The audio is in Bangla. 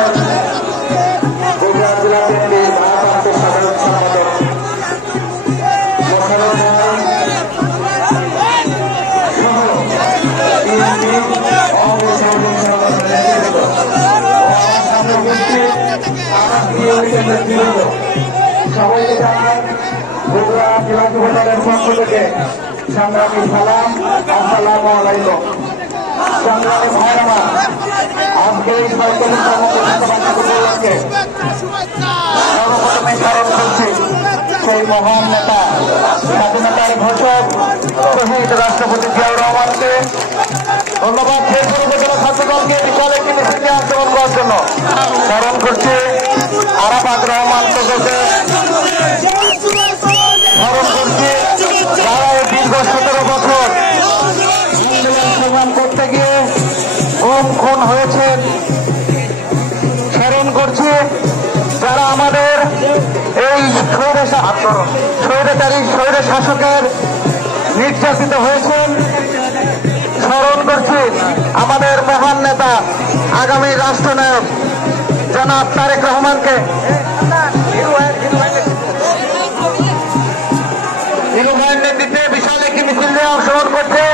করছেন বগুড়া জেলা বিএনপির ভারপ্রাপ্ত সাধারণ সম্পাদক সবাইকে জানাই বগুড়া জেলা যুবদলের পক্ষ থেকে সংগ্রামী সালাম, আসসালামু আলাইকুম। সংগ্রামী ভাইরা, আজকে এই ৪৫তম প্রতিষ্ঠাবার্ষিকী উপলক্ষে সর্বপ্রথমে স্মরণ করছি সেই মহান নেতা, স্বাধীনতার ঘোষক শহীদ রাষ্ট্রপতি জিয়াউর রহমানকে। ধন্যবাদ শেরপুর উপজেলা ছাত্রদলকে বিশাল একটি মিছিলকে অংশগ্রহণ করার জন্য। স্মরণ করছি আরাফাত রহমান তোজকে। স্মরণ করছি যারা এই দীর্ঘ ১৭ বছর আন্দোলন সংগ্রাম করতে গিয়ে গুম খুন হয়েছেন। স্মরণ করছি যারা আমাদের এই স্বৈর শাসকের নির্যাতিত হয়েছেন। স্মরণ করছি আমাদের মহান নেতা, আগামী রাষ্ট্রনায়ক জনাব তারেক রহমানকে। নেতৃত্বে বিশাল একটি মিছিল নিয়ে অংশগ্রহণ করছে